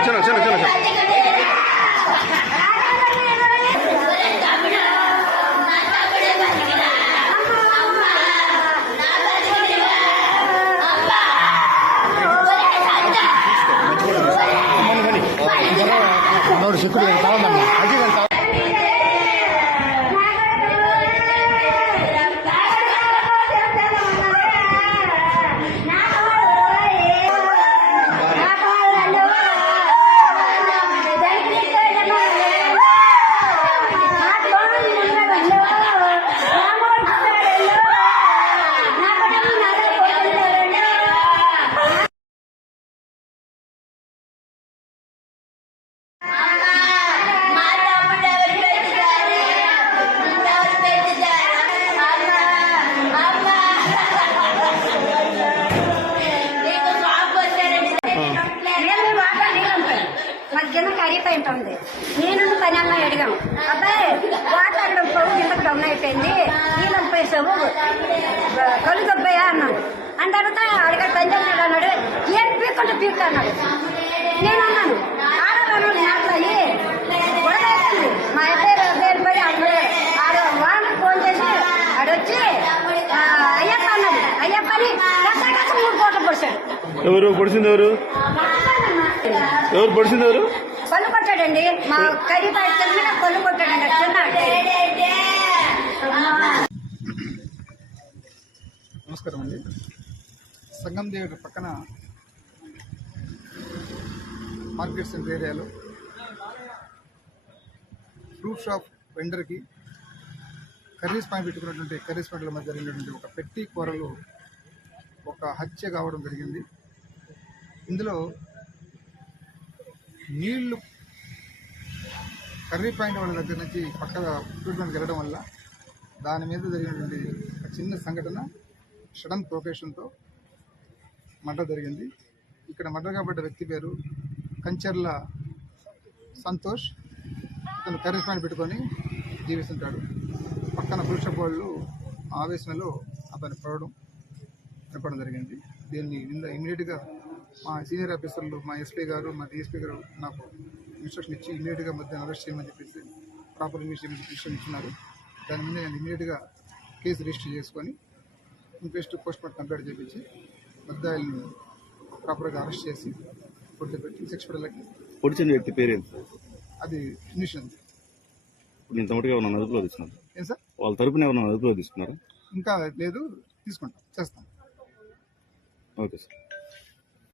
चलो चलो चलो चलो सिक्कुड़ ఉంటుంది. నేను పని అన్న అడిగాం, అబ్బాయి వాటర్ పొరుగు ఇంత డౌన్ అయిపోయింది, నీళ్ళని పోసావు కళ్ళు దొబ్బాయా అన్నాడు. అని తర్వాత అడిగా తండ్రి అన్నాడు, ఏం పీక్కుంటే పీక్ అన్నాడు. నేను అన్నాను ఆడవాళ్ళు మాట్లాడి గొడవ అవుతుంది. మా పేరు పడి ఆడ వాళ్ళకి ఫోన్ చేసి ఆడొచ్చి అయ్యప్ప అన్నాడు. అయ్యప్పని కస 3 కోట్లు పొడిచాడు. ఎవరు పొడిచింది? ఎవరు పొడిచింది? ఎవరు పళ్ళు కొట్టాడండి. మా కరీబాయి మీద పళ్ళు కొట్టాడండి. నమస్కారం అండి. సంగం దేవుడి పక్కన మార్కెట్ సెంటర్ ఏరియాలో ఫ్రూట్ షాప్ వెండర్కి కర్రీస్ పాయింట్ పెట్టుకున్నటువంటి కర్రీస్ పాయింట్ల మధ్య జరిగినటువంటి ఒక పెట్టి కూరలు ఒక హత్య కావడం జరిగింది. ఇందులో నీళ్లు కర్రీ పాయింట్ వాళ్ళ దగ్గర నుంచి పక్కగా ట్రీట్మెంట్కి వెళ్ళడం వల్ల దాని మీద జరిగినటువంటి ఒక చిన్న సంఘటన సడన్ ప్రొకేషన్తో మర్డర్ జరిగింది. ఇక్కడ మర్డర్ కాబడ్డ వ్యక్తి పేరు కంచర్ల సంతోష్. అతను కర్రీ పాయింట్ పెట్టుకొని జీవిస్తుంటాడు. పక్కన పురుష వాళ్ళు ఆవేశంలో అతను పడడం జరిగింది. దీన్ని ఇమీడియట్గా మా సీనియర్ ఆఫీసర్లు, మా ఎస్పీ గారు, మా డిఎస్పీ గారు నాకు ఇన్స్ట్రక్షన్ ఇచ్చి ఇమీడియట్గా మధ్యాహ్నం అరెస్ట్ చేయమని చెప్పేసి ప్రాపర్ ఇన్వెస్టిగేషన్ ఇచ్చినారు. దాని మీద నేను ఇమీడియట్గా కేసు రిజిస్టర్ చేసుకొని ఇన్క్వెస్ట్ పోస్ట్మార్టం కంప్లీట్ చేయించి ముద్దాయిల్ని ప్రాపర్గా అరెస్ట్ చేసి కొట్టి పెట్టి శిక్ష పడలకి. పొడిచిన వ్యక్తి పేరేంటి? అది నిషాంత్. ఇంతమటుగా ఏమన్నా అదుపులో తీసుకున్నారు? ఏం సార్? వాళ్ళ తరపున ఏమన్నా అదుపులో తీసుకున్నారా? ఇంకా లేదు, తీసుకుంటాం, చేస్తాం. Okay sir.